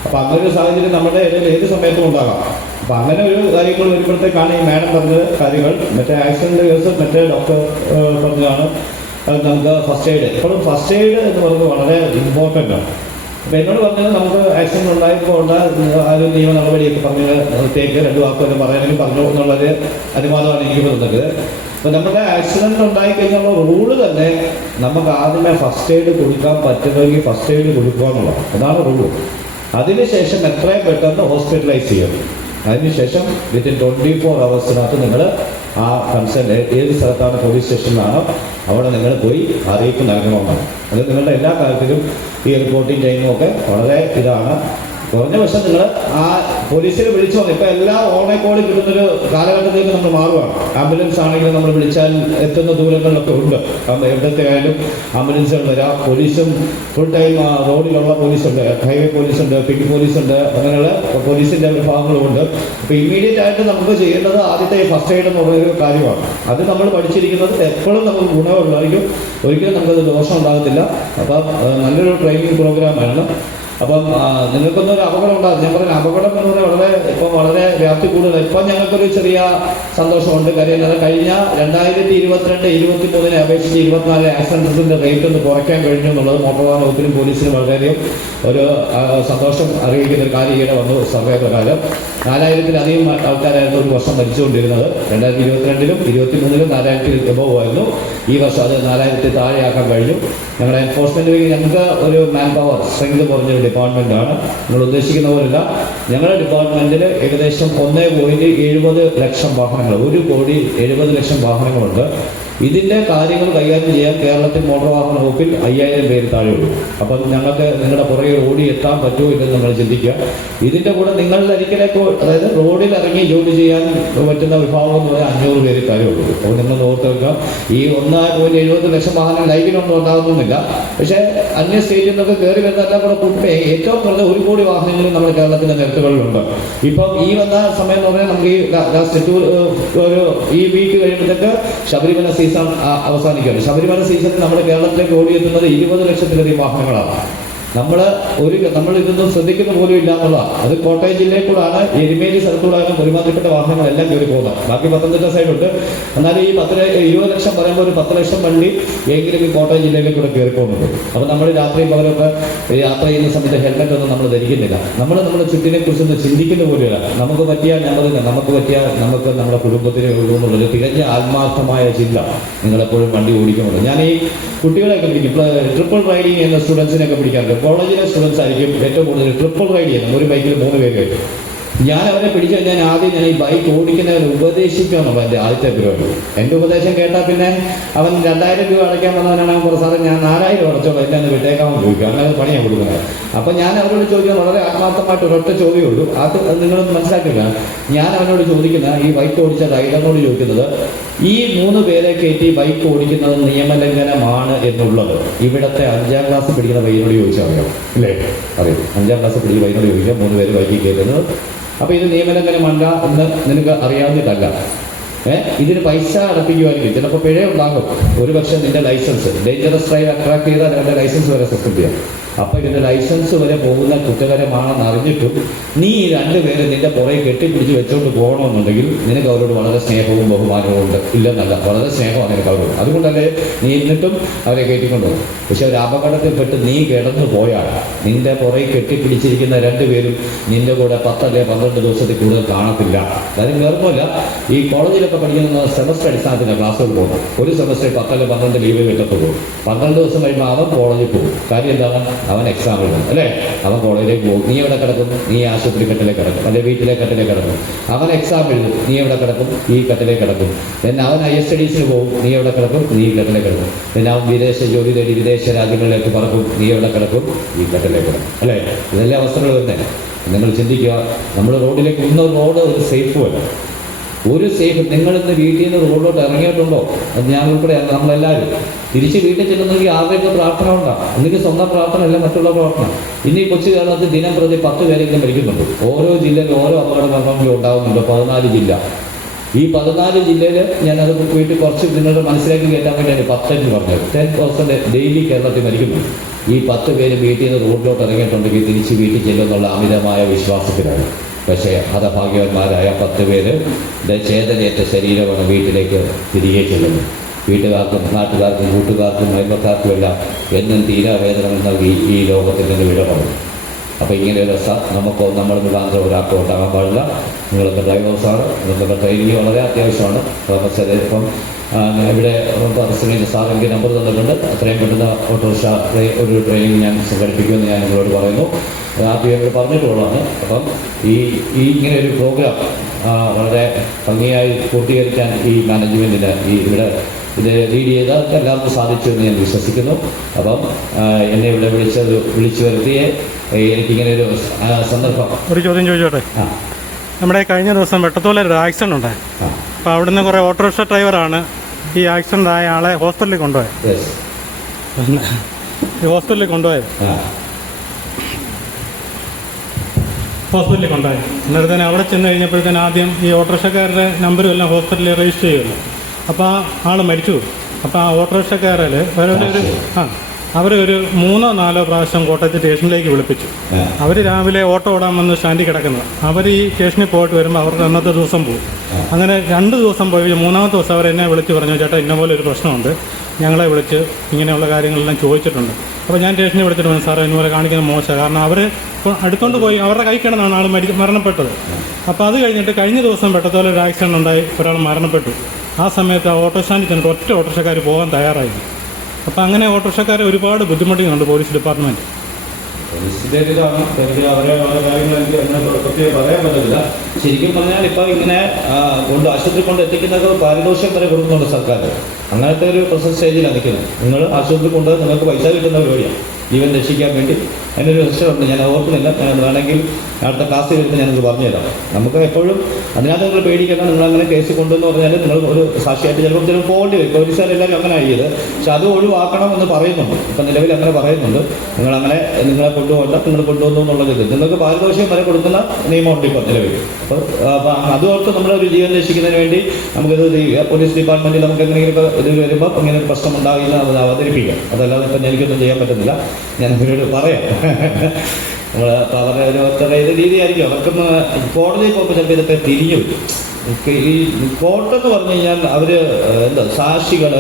അപ്പം അങ്ങനെ ഒരു സാഹചര്യം നമ്മുടെ ഇടയിൽ ഏത് സമയത്തും ഉണ്ടാകാം. അപ്പം അങ്ങനെ ഒരു കാര്യങ്ങൾ വരുമ്പോഴത്തേക്കാണ് ഈ മാഡം പറഞ്ഞത് കാര്യങ്ങൾ. മറ്റേ ആക്സിഡൻറ്റ് കേസ് മറ്റേ ഡോക്ടർ പറഞ്ഞതാണ് നമുക്ക് ഫസ്റ്റ് എയ്ഡ്. എപ്പോഴും ഫസ്റ്റ് എയ്ഡ് എന്ന് പറയുന്നത് വളരെ ഇമ്പോർട്ടൻ്റ് ആണ്. അപ്പം എന്നോട് പറഞ്ഞത് നമുക്ക് ആക്സിഡൻറ്റ് ഉണ്ടായപ്പോൾ ഉള്ള ആ ഒരു നിയമ നടപടിയൊക്കെ പറഞ്ഞത്തേക്ക് 2 വാക്കൊക്കെ പറയാനും പറഞ്ഞു എന്നുള്ളൊരു അനുവാദമാണ് എനിക്ക് തന്നത്. അപ്പം നമ്മുടെ ആക്സിഡൻറ്റ് ഉണ്ടായിക്കഴിഞ്ഞുള്ള റൂള് തന്നെ നമുക്ക് ആദ്യമേ ഫസ്റ്റ് എയ്ഡ് കൊടുക്കാൻ പറ്റുമെങ്കിൽ ഫസ്റ്റ് എയ്ഡ് കൊടുക്കുക എന്നുള്ളത്, അതാണ് റൂള്. അതിനുശേഷം എത്രയും പെട്ടെന്ന് ഹോസ്പിറ്റലൈസ് ചെയ്യും. അതിനുശേഷം വിത്തിൻ 24 hours നിങ്ങൾ ആ കൺസേൺ ഏത് സ്ഥലത്താണ് പോലീസ് സ്റ്റേഷനിലാണോ അവിടെ നിങ്ങൾ പോയി അറിയിപ്പ് നൽകണമെന്നാണ്. അത് നിങ്ങളുടെ എല്ലാ കാര്യത്തിലും ഈ റിപ്പോർട്ടിംഗ് ടൈമും ഒക്കെ വളരെ ഇതാണ്. കുറഞ്ഞ പക്ഷം നിങ്ങൾ ആ പോലീസിനെ വിളിച്ചു വന്നു. ഇപ്പം എല്ലാ ഓൺലൈൻ കോളിൽ കിട്ടുന്നൊരു കാലഘട്ടത്തിലേക്ക് നമ്മൾ മാറുകയാണ്. ആംബുലൻസ് ആണെങ്കിലും നമ്മൾ വിളിച്ചാൽ എത്തുന്ന ദൂരങ്ങളിലൊക്കെ ഉണ്ട്. കാരണം എവിടത്തെ ആയാലും ആംബുലൻസുകൾ വരാം. പോലീസും ഫുൾ ടൈം റോഡിലുള്ള പോലീസുണ്ട്, ഹൈവേ പോലീസുണ്ട്, പിങ്ക് പോലീസുണ്ട്, അങ്ങനെയുള്ള പോലീസിൻ്റെ വിഭാഗങ്ങളുമുണ്ട്. അപ്പോൾ ഇമ്മീഡിയറ്റ് ആയിട്ട് നമുക്ക് ചെയ്യേണ്ടത് ആദ്യത്തെ ഫസ്റ്റ് എയ്ഡ് എന്ന് പറയുന്നൊരു കാര്യമാണ്. അത് നമ്മൾ പഠിച്ചിരിക്കുന്നത് എപ്പോഴും നമുക്ക് ഗുണമുള്ളതായിരിക്കും, ഒരിക്കലും നമുക്കത് ദോഷം ഉണ്ടാകത്തില്ല. അപ്പം നല്ലൊരു ട്രെയിനിങ് പ്രോഗ്രാമാണ്. അപ്പം നിങ്ങൾക്കൊന്നൊരു അപകടം ഉണ്ടാകും. ഞാൻ പറഞ്ഞ അപകടം എന്ന് പറഞ്ഞാൽ വളരെ വ്യാപ്തി കൂടുതൽ. ഇപ്പം ഞങ്ങൾക്കൊരു ചെറിയ സന്തോഷമുണ്ട്. കാര്യം കഴിഞ്ഞ 2022-23 അപേക്ഷിച്ച് 24 ആക്സിഡൻസിൻ്റെ റേറ്റ് ഒന്ന് കുറയ്ക്കാൻ കഴിഞ്ഞു എന്നുള്ളത് മോട്ടോർ വാഹന വകുപ്പിനും പോലീസിനും വളരെയധികം ഒരു സന്തോഷം അറിയിക്കുന്ന ഒരു കാര്യം ഈയിടെ വന്നു. സർവേ പ്രകാരം 4000-ലധികം ആൾക്കാരായിരുന്നു ഒരു വർഷം മരിച്ചുകൊണ്ടിരുന്നത്. 2022-ലും 23-ലും 4000 എബോവ് ആയിരുന്നു. ഈ വർഷം അത് 4000 താഴെയാക്കാൻ കഴിഞ്ഞു. ഞങ്ങളുടെ എൻഫോഴ്സ്മെന്റ് വിങ് ഞങ്ങൾക്ക് ഒരു മാൻ പവർ സ്ട്രെങ്ത് കുറഞ്ഞൊരു ഡിപ്പാർട്ട്മെന്റാണ്. നിങ്ങൾ ഉദ്ദേശിക്കുന്ന പോലില്ല. ഞങ്ങളുടെ ഡിപ്പാർട്ട്മെന്റിൽ ഏകദേശം 1,70,00,000 വാഹനങ്ങൾ, 1,70,00,000 വാഹനങ്ങളുണ്ട്. ഇതിന്റെ കാര്യങ്ങൾ കൈകാര്യം ചെയ്യാൻ കേരളത്തിൽ മോട്ടോർ വാഹന വകുപ്പിൽ 5,000 പേര് താഴെയുള്ളൂ. അപ്പം ഞങ്ങൾക്ക് നിങ്ങളുടെ പുറകെ ഓടി എത്താൻ പറ്റുമോ ഇല്ലെന്ന് നിങ്ങൾ ചിന്തിക്കുക. ഇതിന്റെ കൂടെ നിങ്ങളുടെ അരികിലേക്ക്, അതായത് റോഡിൽ ഇറങ്ങി ജോലി ചെയ്യാൻ പറ്റുന്ന വിഭാഗം എന്ന് പറഞ്ഞാൽ 500 പേര് താഴെയുള്ളൂ. അപ്പോൾ നിങ്ങൾ ഓർത്ത് വെക്കുക, ഈ 1,70,00,000 വാഹനം ലൈവിലൊന്നും ഉണ്ടാകുന്നില്ല. പക്ഷേ അന്യ സ്റ്റേറ്റിൽ നിന്നൊക്കെ കയറി വരുന്ന എല്ലാം കൂടെ കൂട്ടി ഏറ്റവും കുറഞ്ഞ 1 കോടി വാഹനങ്ങളും നമ്മുടെ കേരളത്തിന്റെ നിരത്തുകളിലുണ്ട്. ഇപ്പം ഈ വന്ന സമയം എന്ന് പറഞ്ഞാൽ നമുക്ക് ഈ ലാസ്റ്റ് ഈ വീക്ക് കഴിയുമ്പോഴത്തേക്ക് ശബരിമല സീസൺ അവസാനിക്കുകയാണ്. ശബരിമല സീസണിൽ നമ്മുടെ കേരളത്തിലേക്ക് ഓടിയെത്തുന്നത് 20 ലക്ഷത്തിലധികം വാഹനങ്ങളാണ്. നമ്മൾ ഇതൊന്നും ശ്രദ്ധിക്കുന്ന പോലും ഇല്ല എന്നുള്ളതാണ്. അത് കോട്ടയം ജില്ലയിൽ കൂടാണ്, എരുമേലി സ്ഥലത്തൂടാണ് ഒരുമാതിരിപ്പെട്ട വാഹനങ്ങളെല്ലാം കയറി പോകുന്നത്. ബാക്കി പത്തനംതിട്ട സൈഡുണ്ട്. എന്നാൽ ഈ 20 ലക്ഷം പറയുമ്പോൾ ഒരു 10 ലക്ഷം വണ്ടി എങ്കിലും ഈ കോട്ടയം ജില്ലയിലേക്ക് കൂടെ കയറി പോകുന്നുണ്ട്. അപ്പോൾ നമ്മൾ രാത്രി പകരമൊക്കെ യാത്ര ചെയ്യുന്ന സമയത്ത് ഹെൽമെറ്റ് ഒന്നും നമ്മൾ ധരിക്കുന്നില്ല. നമ്മുടെ ചുറ്റിനെ കുറിച്ചൊന്നും ചിന്തിക്കുന്ന പോലുമില്ല. നമുക്ക് പറ്റിയാൽ നമുക്ക് നമ്മുടെ കുടുംബത്തിന് എന്നുള്ളൊരു തികഞ്ഞ ആത്മാർത്ഥമായ ചിന്ത നിങ്ങളെപ്പോഴും വണ്ടി ഓടിക്കുന്നുണ്ട്. ഞാൻ ഈ കുട്ടികളെയൊക്കെ പിടിക്കും, ട്രിപ്പിൾ റൈഡിങ് ചെയ്യുന്ന സ്റ്റുഡൻസിനെയൊക്കെ പിടിക്കാറുണ്ട്. കോളേജിലെ സ്റ്റുഡൻസ് ആയിരിക്കും ഏറ്റവും കൂടുതൽ ട്രിപ്പിൾ റൈഡ് ചെയ്യുന്നത്. ഒരു ബൈക്കിൽ 3 പേര്. ഞാൻ അവരെ പിടിച്ചു കഴിഞ്ഞാൽ ആദ്യം ഞാൻ ഈ ബൈക്ക് ഓടിക്കുന്നവരെ ഉപദേശിക്കുക എന്നുള്ള എൻ്റെ ആദ്യത്തെ പരിപാടി. എൻ്റെ ഉപദേശം കേട്ടാൽ പിന്നെ അവൻ 2,000 രൂപ അടയ്ക്കാൻ വന്നവനാണെങ്കിൽ കുറച്ച് സാറേ ഞാൻ 4,000 അടച്ചോളൂ, എന്നെ വിട്ടേക്കാമെന്ന് ചോദിക്കും. അങ്ങനെ പണിയാണ് കൊടുക്കുന്നത്. അപ്പം ഞാൻ അവരോട് ചോദിക്കുന്നത് വളരെ ആത്മാർത്ഥമായിട്ട് ഒരൊറ്റ ചോദ്യമേ ഉള്ളൂ. അത് നിങ്ങളൊന്ന് മനസ്സിലാക്കില്ല. ഞാൻ അവനോട് ചോദിക്കുന്ന, ഈ ബൈക്ക് ഓടിച്ച റൈഡറിനോട് ചോദിക്കുന്നത്, ഈ 3 പേരെ കയറ്റി ബൈക്ക് ഓടിക്കുന്നത് നിയമലംഘനമാണ് എന്നുള്ളത് ഇവിടുത്തെ 5ാം ക്ലാസ് പഠിക്കുന്ന പയ്യനോട് ചോദിച്ചാൽ അറിയാം, അല്ലേ? അറിയാം. 5ാം ക്ലാസ് പഠിക്കുന്ന പയ്യനോട് ചോദിക്കാം 3 പേര് ബൈക്കിൽ കയറ്റുന്നത്. അപ്പോൾ ഇത് നിയമലംഘനമല്ല എന്ന് നിനക്ക് അറിയാവുന്നിട്ടല്ല. ഇതിന് പൈസ അടപ്പിക്കുമായിരിക്കും, ചിലപ്പോൾ പിഴ ഉണ്ടാകും. ഒരുപക്ഷെ നിന്റെ ലൈസൻസ് ഡേഞ്ചറസ് ഡ്രൈവ് അട്രാക്ട് ചെയ്താൽ അവരുടെ ലൈസൻസ് വരെ സസ്പെൻഡ് ചെയ്യാം. അപ്പോൾ ഇതിൻ്റെ ലൈസൻസ് വരെ പോകുന്ന കുറ്റകരമാണെന്ന് അറിഞ്ഞിട്ടും നീ ഈ 2 പേരെ നിന്റെ പുറകെ കെട്ടിപ്പിടിച്ച് വെച്ചുകൊണ്ട് പോകണമെന്നുണ്ടെങ്കിൽ നിനക്ക് അവരോട് വളരെ സ്നേഹവും ബഹുമാനവും ഉണ്ട്. ഇല്ലെന്നല്ല, വളരെ സ്നേഹമാണ് നിനക്ക് അവരോട്. അതുകൊണ്ടല്ലേ നീ എന്നിട്ടും അവരെ കയറ്റിക്കൊണ്ടുപോകും. പക്ഷെ ഒരു അപകടത്തിൽപ്പെട്ട് നീ കിടന്നു പോയാൽ നിന്റെ പുറകെ കെട്ടിപ്പിടിച്ചിരിക്കുന്ന 2 പേരും നിന്റെ കൂടെ 10 അല്ലെങ്കിൽ 12 ദിവസത്തിൽ കൂടുതൽ കാണത്തില്ല. കാര്യം വേർപ്പമില്ല. ഈ കോളേജിലൊക്കെ പഠിക്കുന്ന സെമസ്റ്റർ അടിസ്ഥാനത്തിൻ്റെ ക്ലാസ്സുകൾ പോകും. ഒരു സെമസ്റ്ററിൽ 10 അല്ലെങ്കിൽ 12 ലീവ് കിട്ടത്തുള്ളൂ. 12 ദിവസം കഴിയുമ്പോൾ അവൻ കോളേജിൽ പോകും. കാര്യം എന്താണ്? അവൻ എക്സാം എഴുതും, അല്ലേ? അവൻ കോളേജിലേക്ക് പോകും. നീ എവിടെ കിടക്കും? നീ ആശുപത്രി കട്ടിലേക്ക് കിടക്കും, അല്ലെങ്കിൽ വീട്ടിലെ കട്ടിലേക്ക് കിടക്കും. അവൻ എക്സാം എഴുതും, നീ എവിടെ കിടക്കും? ഈ കട്ടിലേക്ക് കിടക്കും. പിന്നെ അവൻ ഹയർ സ്റ്റഡീസിന് പോകും, നീ എവിടെ കിടക്കും? നീ ഈ കട്ടിലേക്ക് കിടക്കും. പിന്നെ അവൻ വിദേശ ജോലി തേടി വിദേശ രാജ്യങ്ങളിലേക്ക് പറക്കും, നീ എവിടെ കിടക്കും? ഈ കട്ടിലേക്ക് കിടക്കും, അല്ലേ? ഇതെല്ലാം അവസ്ഥകൾ വരുന്നത്. നിങ്ങൾ ചിന്തിക്കുക, നമ്മൾ റോഡിലേക്ക് റോഡ് ഒരു സേഫുമല്ല. ഒരു സേഫ്. നിങ്ങളിന്ന് വീട്ടിൽ നിന്ന് റോഡിലോട്ട് ഇറങ്ങിയിട്ടുണ്ടോ? അത് ഞാൻ ഉൾപ്പെടെ നമ്മളെല്ലാവരും തിരിച്ച് വീട്ടിൽ ചെല്ലുന്നെങ്കിൽ ആരുടെയൊക്കെ പ്രാർത്ഥന ഉണ്ടാകും. ഒന്നുകിൽ സ്വന്തം പ്രാർത്ഥന അല്ല മറ്റുള്ള പ്രാർത്ഥന. ഇനി കൊച്ചു കേരളത്തിൽ ദിനം പ്രതി 10 പേരെങ്കിലും മരിക്കുന്നുണ്ട്. ഓരോ ജില്ലയിൽ ഓരോ അപകട മരണങ്ങളും ഉണ്ടാകുന്നുണ്ട്. 14 ജില്ല. ഈ 14 ജില്ലയിൽ ഞാനത് വീട്ടിൽ കുറച്ച് നിങ്ങളുടെ മനസ്സിലേക്ക് കയറ്റാൻ വേണ്ടിയാണ് 10 എന്ന് പറഞ്ഞത്. 10% ഡെയിലി കേരളത്തിൽ മരിക്കുന്നു. ഈ 10 പേര് വീട്ടിൽ നിന്ന് റോഡിലോട്ട് ഇറങ്ങിയിട്ടുണ്ടെങ്കിൽ തിരിച്ച് വീട്ടിൽ ചെല്ലുന്നുള്ള അമിതമായ വിശ്വാസത്തിലാണ്. പക്ഷേ ഹതഭാഗ്യവന്മാരായ 10 പേര് ചേതനയേറ്റ ശരീരമാണ് വീട്ടിലേക്ക് തിരികെ ചെല്ലുന്നത്. വീട്ടുകാർക്കും നാട്ടുകാർക്കും കൂട്ടുകാർക്കും അയൽവക്കാർക്കും എല്ലാം എന്നും തീരാവേദന നൽകി ഈ ലോകത്തിൽ നിന്ന് വിട പറഞ്ഞു. അപ്പോൾ ഇങ്ങനെ ഒരു അവസ്ഥ നമ്മൾ മുഖാന്തരം ഒരാൾക്കും ഉണ്ടാകാൻ പാടില്ല. നിങ്ങളൊക്കെ ഡ്രൈവേഴ്സാണ്, നിങ്ങളൊക്കെ ട്രെയിനിങ് വളരെ അത്യാവശ്യമാണ്. ഇപ്പം ഇവിടെ പ്രസിഡന്റ് സാർ എനിക്ക് നമ്പർ തന്നിട്ടുണ്ട്. അത്രയും പെട്ടെന്ന് ഓട്ടോറിക്ഷ ഒരു ട്രെയിനിങ് ഞാൻ സംഘടിപ്പിക്കുമെന്ന് ഞാൻ നിങ്ങളോട് പറയുന്നു. ആദ്യം പറഞ്ഞിട്ടുള്ളതാണ്. അപ്പം ഈ ഇങ്ങനെ ഒരു പ്രോഗ്രാം വളരെ ഭംഗിയായി പൂർത്തീകരിക്കാൻ ഈ മാനേജ്മെൻറ്റിന് ഇവിടെ ഇത് ലീഡ് ചെയ്ത് എല്ലാവർക്കും സാധിച്ചു എന്ന് ഞാൻ വിശ്വസിക്കുന്നു. അപ്പം എന്നെ ഇവിടെ വിളിച്ചു വരുത്തിയേ എനിക്കിങ്ങനെ ഒരു സന്ദർഭം. ഒരു ചോദ്യം ചോദിച്ചോട്ടെ? നമ്മുടെ കഴിഞ്ഞ ദിവസം വെട്ടത്തോലൊരു ആക്സിഡന്റ് ഉണ്ടായി. അപ്പോൾ അവിടുന്ന് കുറേ ഓട്ടോറിക്ഷ ഡ്രൈവറാണ് ഈ ആക്സിഡന്റ് ആയ ആളെ ഹോസ്പിറ്റലിൽ കൊണ്ടുപോയത്. ഹോസ്പിറ്റലിൽ കൊണ്ടുപോയി അന്നേരത്തേന് അവിടെ ചെന്ന് കഴിഞ്ഞപ്പോഴത്തേന് ആദ്യം ഈ ഓട്ടോറിക്ഷക്കാരുടെ നമ്പരും എല്ലാം ഹോസ്പിറ്റലിൽ രജിസ്റ്റർ ചെയ്യുമല്ലോ. അപ്പോൾ ആ ആൾ മരിച്ചു. അപ്പോൾ ആ ഓട്ടോറിക്ഷക്കാരിൽ അവരൊരു 3-4 പ്രാവശ്യം കോട്ടയത്ത് സ്റ്റേഷനിലേക്ക് വിളിപ്പിച്ചു. അവർ രാവിലെ ഓട്ടോ ഓടാൻ വന്ന് സ്റ്റാൻഡിൽ കിടക്കുന്നത്. അവർ ഈ സ്റ്റേഷനിൽ പോയിട്ട് വരുമ്പോൾ അവർക്ക് അന്നത്തെ ദിവസം പോകും. അങ്ങനെ 2 ദിവസം പോയി 3ാമത്തെ ദിവസം അവരെന്നെ വിളിച്ച് പറഞ്ഞു, ചേട്ടാ ഇന്ന പോലെ ഒരു പ്രശ്നമുണ്ട്, ഞങ്ങളെ വിളിച്ച് ഇങ്ങനെയുള്ള കാര്യങ്ങളെല്ലാം ചോദിച്ചിട്ടുണ്ട്. അപ്പോൾ ഞാൻ സ്റ്റേഷനിൽ വിളിച്ചിട്ട് പറഞ്ഞു, സാറേ ഇന്നുപോലെ കാണിക്കുന്നത് മോശം. കാരണം അവർ അടുത്തോണ്ട് പോയി അവരുടെ കൈ കിടന്നാണ് ആൾ മരണപ്പെട്ടത്. അപ്പോൾ അത് കഴിഞ്ഞിട്ട് കഴിഞ്ഞ ദിവസം വെട്ടത്തോലെ ഒരു ആക്സിഡന്റ് ഉണ്ടായി, ഒരാൾ മരണപ്പെട്ടു. ആ സമയത്ത് ആ ഓട്ടോ സ്റ്റാൻഡിൽ ചെന്നിട്ട് ഒറ്റ ഓട്ടോറിക്ഷക്കാർ പോകാൻ തയ്യാറായി. അപ്പോൾ അങ്ങനെ ഓട്ടോറിക്ഷക്കാരെ ഒരുപാട് ബുദ്ധിമുട്ടുന്നുണ്ട് പോലീസ് ഡിപ്പാർട്ട്മെൻറ്റ്. പോലീസിൻ്റെ ഇതാണ് എനിക്ക് അവരെ ഓരോ കാര്യങ്ങൾ എനിക്ക് അങ്ങനെ പ്രത്യേകം പറയാൻ പറ്റില്ല. ശരിക്കും പറഞ്ഞാൽ ഇപ്പോൾ ഇങ്ങനെ ആശുപത്രി കൊണ്ട് എത്തിക്കുന്നത് പാരിതോഷികം വരെ കൊടുക്കുന്നുണ്ട് സർക്കാർ. അങ്ങനത്തെ ഒരു പ്രൊസസ് സ്റ്റേജിലാണ് നിൽക്കുന്നത്. നിങ്ങൾ ആശുപത്രി കൊണ്ട് നിങ്ങൾക്ക് പൈസ കിട്ടുന്ന പരിപാടിയാണ് ജീവൻ രക്ഷിക്കാൻ വേണ്ടി. അതിനൊരു രക്ഷയുണ്ട്, ഞാൻ ഓർക്കുന്നില്ല. ഞാൻ വേണമെങ്കിൽ അടുത്ത ക്ലാസ്സിൽ വരുമ്പോൾ ഞാനത് പറഞ്ഞുതരാം. നമുക്ക് എപ്പോഴും അതിനകത്ത് നിങ്ങൾ പേടിക്കണം. നിങ്ങളങ്ങനെ കേസ് കൊണ്ടുവന്ന് പറഞ്ഞാൽ നിങ്ങൾ ഒരു സാക്ഷിയായിട്ട് ചിലപ്പോൾ പോകേണ്ടി വരും. പോലീസുകാരെല്ലാവരും അങ്ങനെ ആയത്. പക്ഷെ അത് ഒഴിവാക്കണമെന്ന് പറയുന്നുണ്ട്. ഇപ്പം നിലവിൽ അങ്ങനെ പറയുന്നുണ്ട്. നിങ്ങളങ്ങനെ നിങ്ങളെ കൊണ്ടുപോകണ്ട, നിങ്ങൾ കൊണ്ടുവന്നു എന്നുള്ളത്. നിങ്ങൾക്ക് പാരിതോഷികം വരെ കൊടുക്കുന്ന നിയമമുണ്ട് ഇപ്പോൾ നിലവിൽ. അപ്പോൾ അതുകൊണ്ട് നമ്മളൊരു ജീവൻ രക്ഷിക്കുന്നതിന് വേണ്ടി നമുക്കിത് പോലീസ് ഡിപ്പാർട്ട്മെൻറ്റിൽ നമുക്ക് എങ്ങനെയെങ്കിലും ഇത് വരുമ്പോൾ ഇങ്ങനെ ഒരു പ്രശ്നം ഉണ്ടാകില്ല അത് അവതരിപ്പിക്കാം. അതല്ലാതെ ഇപ്പം എനിക്കൊന്നും ചെയ്യാൻ പറ്റുന്നില്ല. ഞാൻ അവരോട് പറയാം. നമ്മൾ അവരുടെ ഒരു ഒറ്റ രീതിയായിരിക്കും. അവർക്കൊന്ന് കോടതിയിൽ പോകുമ്പോൾ ചിലപ്പോൾ ഇതൊക്കെ തിരിഞ്ഞു വരും. ഈ കോർട്ടെന്ന് പറഞ്ഞു കഴിഞ്ഞാൽ അവർ എന്താ സാക്ഷികൾ,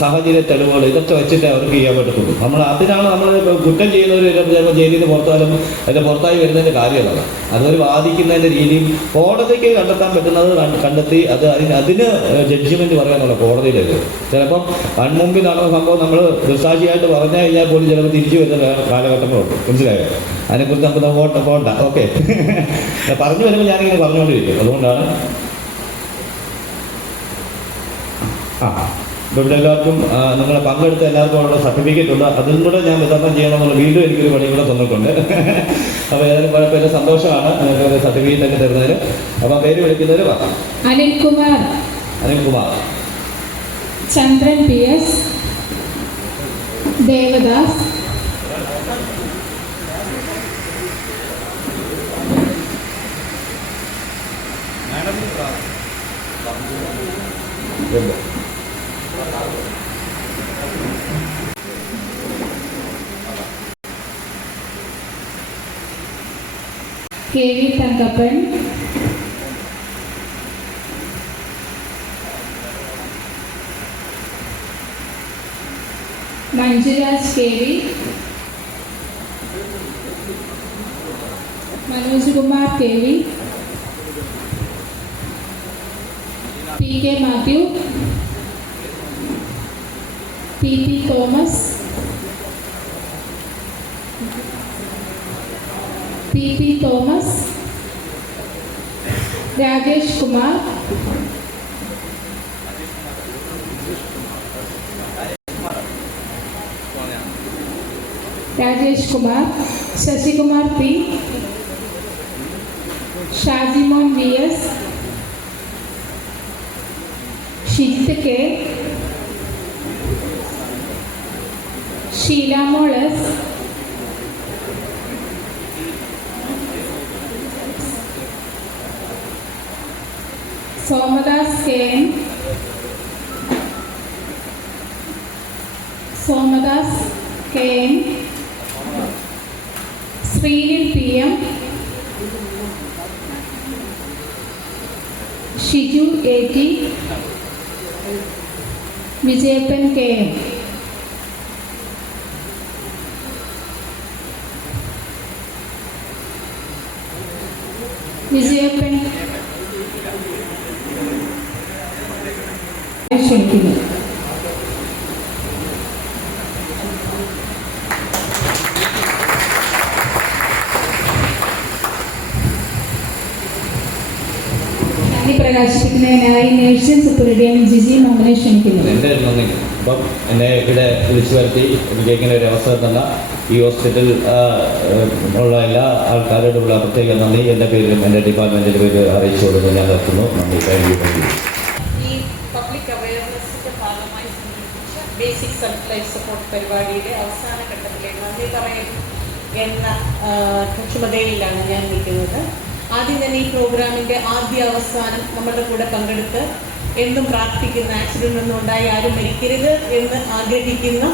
സാഹചര്യ തെളിവുകൾ ഇതൊക്കെ വെച്ചിട്ട് അവർക്ക് ചെയ്യാൻ പറ്റത്തുള്ളൂ. അതിനാണ് നമ്മൾ കുറ്റം ചെയ്യുന്നവർ ചിലപ്പോൾ ജയിലിൽ നിന്ന് പുറത്താലും അതിൻ്റെ പുറത്തായി വരുന്നതിൻ്റെ കാര്യമാണ്. അതൊരു വാദിക്കുന്നതിൻ്റെ രീതിയും കോടതിക്ക് കണ്ടെത്താൻ പറ്റുന്നത് കണ്ടെത്തി അതിന് ജഡ്ജിമെൻറ്റ് പറയാനുള്ള കോടതിയിലേക്ക്. ചിലപ്പം കൺമുമ്പിൽ നടന്ന സംഭവം നമ്മൾ ദൃസാക്ഷിയായിട്ട് പറഞ്ഞു കഴിഞ്ഞാൽ പോലും ചിലപ്പോൾ തിരിച്ചു വരുന്ന കാലഘട്ടങ്ങളുണ്ട്. മനസ്സിലായോ? അതിനെക്കുറിച്ച് നമുക്ക് പോകണ്ട. ഓക്കെ, പറഞ്ഞു വരുമ്പോൾ ഞാനിങ്ങനെ പറഞ്ഞുകൊണ്ടിരിക്കും. അതുകൊണ്ടാണ് ഇപ്പോൾ ഇവിടെ എല്ലാവർക്കും നിങ്ങളെ പങ്കെടുത്ത എല്ലാവർക്കും ഉള്ള സർട്ടിഫിക്കറ്റ് ഉണ്ട്. അതും കൂടെ ഞാൻ വിതരണം ചെയ്യണമെന്നുള്ള വീണ്ടും എനിക്കൊരു പണി കൂടെ തന്നിട്ടുണ്ട്. അപ്പോൾ ഏതായാലും കുഴപ്പമില്ല, സന്തോഷമാണ് നിങ്ങൾക്ക് സർട്ടിഫിക്കറ്റ് ഒക്കെ തരുന്നതിന്. അപ്പോൾ പേര് വിളിക്കുന്നവർ പറയാം. Anilkumar, Chandran PS, Devadas, KV Thankappan, Manjuraj KV, Manoj Kumar KV, PK Mathew, PP Thomas, PP Thomas, Rajesh Kumar, Sasikumar P, Shajimon VS, Shijith K, Sheelamol S, Somadas KN, Sreenil PM, Shiju AT, Vijayappan KM. Vijayappan ക്ഷണിക്കുന്നു. നന്ദി പ്രകാശിപ്പിക്കുന്നതിനായി നേഴ്സിംഗ് സൂപ്രണ്ടിയൻ ജിജി മാമനെ ക്ഷണിക്കുന്നു. എൻ്റെ നന്ദി. അപ്പം എന്നെ ഇവിടെ വിളിച്ചു വരുത്തി എനിക്ക് ഇങ്ങനെ ഒരു അവസരം തന്ന ഈ ഹോസ്പിറ്റൽ ഉള്ള എല്ലാ ആൾക്കാരോടുള്ള പ്രത്യേക നന്ദി എൻ്റെ പേരിലും എൻ്റെ ഡിപ്പാർട്ട്മെൻറ്റിൻ്റെ പേര് അറിയിച്ചു കൊടുക്കുന്നു. ഞാൻ നിർത്തുന്നു. നന്ദി. Thank you. ഈ പബ്ലിക് അവയർനെസ്സിൻ്റെ ഭാഗമായി സംഘടിപ്പിച്ച ബേസിക് സെൽഫ് ലൈഫ് സപ്പോർട്ട് പരിപാടിയുടെ അവസാന ഘട്ടത്തിലേക്ക് നന്ദി പറയൽ എന്ന ചുമതലയിലാണ് ഞാൻ നിൽക്കുന്നത്. ആദ്യം തന്നെ ഈ പ്രോഗ്രാമിൻ്റെ ആദ്യ അവസാനം നമ്മുടെ കൂടെ പങ്കെടുത്ത് എന്നും പ്രാർത്ഥിക്കുന്ന, ആക്സിഡൻ്റ് ഒന്നും ഉണ്ടായി ആരും മരിക്കരുത് എന്ന് ആഗ്രഹിക്കുന്ന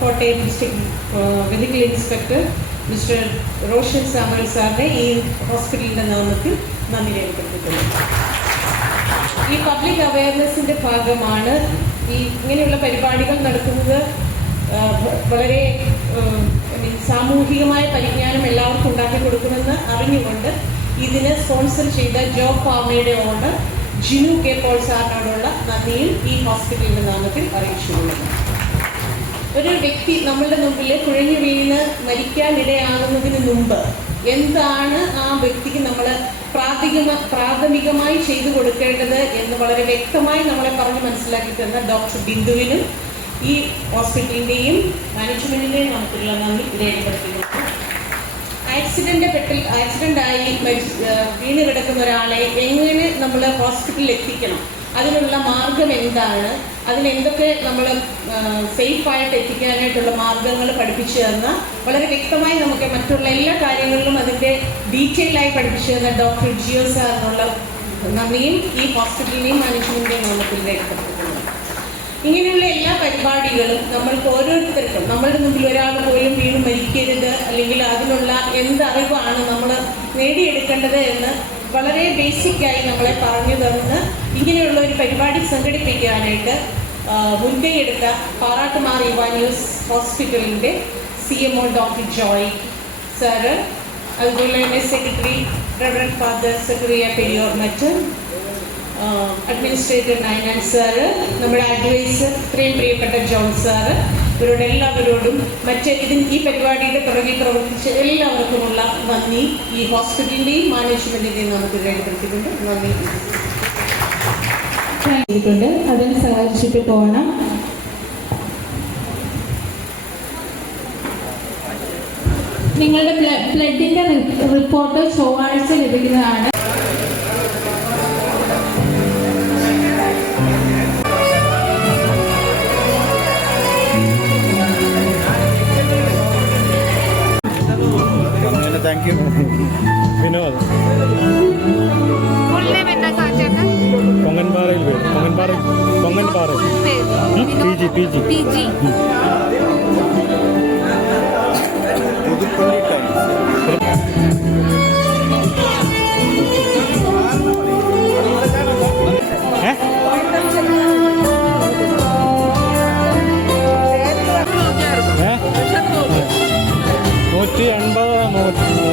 Kottayam district medical inspector mister Roshan Samuel സാറിനെ ഈ ഹോസ്പിറ്റലിൻ്റെ നാമത്തിൽ നന്ദി രേഖപ്പെടുത്തിയിട്ടുണ്ട്. ഈ പബ്ലിക് അവയർനെസ്സിൻ്റെ ഭാഗമാണ് ഈ ഇങ്ങനെയുള്ള പരിപാടികൾ നടത്തുന്നത്. വളരെ സാമൂഹികമായ പരിജ്ഞാനം എല്ലാവർക്കും ഉണ്ടാക്കി കൊടുക്കുമെന്ന് അറിഞ്ഞുകൊണ്ട് ഇതിന് സ്പോൺസർ ചെയ്ത ജോബ് ഫാമയുടെ ഓണർ ജിനു കെ പോൾ സാറിനോടുള്ള നന്ദിയും ഈ ഹോസ്പിറ്റലിൻ്റെ നാമത്തിൽ അറിയിച്ചുകൊള്ളുന്നു. ഒരു വ്യക്തി നമ്മളുടെ മുമ്പിൽ കുഴഞ്ഞു വീണ് മരിക്കാനിടയാകുന്നതിന് മുമ്പ് എന്താണ് ആ വ്യക്തിക്ക് നമ്മൾ പ്രാഥമികമായി ചെയ്തു കൊടുക്കേണ്ടത് എന്ന് വളരെ വ്യക്തമായി നമ്മളെ പറഞ്ഞ് മനസ്സിലാക്കി തന്ന ഡോക്ടർ ബിന്ദുവിനും ഈ ഹോസ്പിറ്റലിൻ്റെയും മാനേജ്മെൻറ്റിൻ്റെയും നമുക്കുള്ള നന്ദി രേഖപ്പെടുത്തുന്നു. ആക്സിഡൻ്റായി വീണ് കിടക്കുന്ന ഒരാളെ എങ്ങനെ നമ്മൾ ഹോസ്പിറ്റലിൽ എത്തിക്കണം, അതിനുള്ള മാർഗം എന്താണ്, അതിനെന്തൊക്കെ നമ്മൾ സേഫായിട്ട് എത്തിക്കാനായിട്ടുള്ള മാർഗങ്ങൾ പഠിപ്പിച്ചു തന്ന, വളരെ വ്യക്തമായി നമുക്ക് മറ്റുള്ള എല്ലാ കാര്യങ്ങളിലും അതിൻ്റെ ഡീറ്റെയിലായി പഠിപ്പിച്ചു തന്ന ഡോക്ടർ ജിയോ സാറിനുള്ള നന്ദിയും ഈ ഹോസ്പിറ്റലിനെയും മാനേജ്മെൻറ്റിനെയും നമുക്ക് രേഖപ്പെടുത്തുന്നു. ഇങ്ങനെയുള്ള എല്ലാ പരിപാടികളും നമ്മൾക്ക് ഓരോരുത്തർക്കും, നമ്മളുടെ മുമ്പിൽ ഒരാൾ പോലും വീണ് മരിക്കരുത്, അല്ലെങ്കിൽ അതിനുള്ള എന്തറിവാണ് നമ്മൾ നേടിയെടുക്കേണ്ടത് എന്ന് വളരെ ബേസിക്കായി നമ്മളെ പറഞ്ഞു തന്ന് ഇങ്ങനെയുള്ള ഒരു പരിപാടി സംഘടിപ്പിക്കാനായിട്ട് മുൻകൈയെടുത്ത പാറാട്ടുമാർ ഇവാനിയോസ് ഹോസ്പിറ്റലിൻ്റെ CMO ഡോക്ടർ ജോയ് സാറ്, അതുപോലെ തന്നെ സെക്രട്ടറി റെവറൻഡ് ഫാദർ സെക്രട്ടറി പെരിയോർ മറ്റൻ, അഡ്മിനിസ്ട്രേറ്റർ നയനാൻ സാറ്, നമ്മുടെ അഡ്വൈസർ ഇത്രയും പ്രിയപ്പെട്ട ജോൺ സാറ്, ഇവരോടെല്ലാവരോടും ഈ പരിപാടിയുടെ പുറകിൽ പ്രവർത്തിച്ച എല്ലാവർക്കുമുള്ള നന്ദി ഈ ഹോസ്പിറ്റലിൻ്റെയും മാനേജ്മെൻറ്റിൻ്റെയും നമുക്ക് രേഖപ്പെടുത്തിയിട്ടുണ്ട്. നന്ദി ചെയ്തിട്ടുണ്ട്. അതിന് സഹായിച്ചിട്ട് പോകണം. നിങ്ങളുടെ ബ്ലഡിന്റെ റിപ്പോർട്ട് ചൊവ്വാഴ്ച ലഭിക്കുന്നതാണ്. Thank you. വിനോദ് പൊങ്ങൻപാറയിൽ വീട്. പൊങ്ങൻപാറ PG $180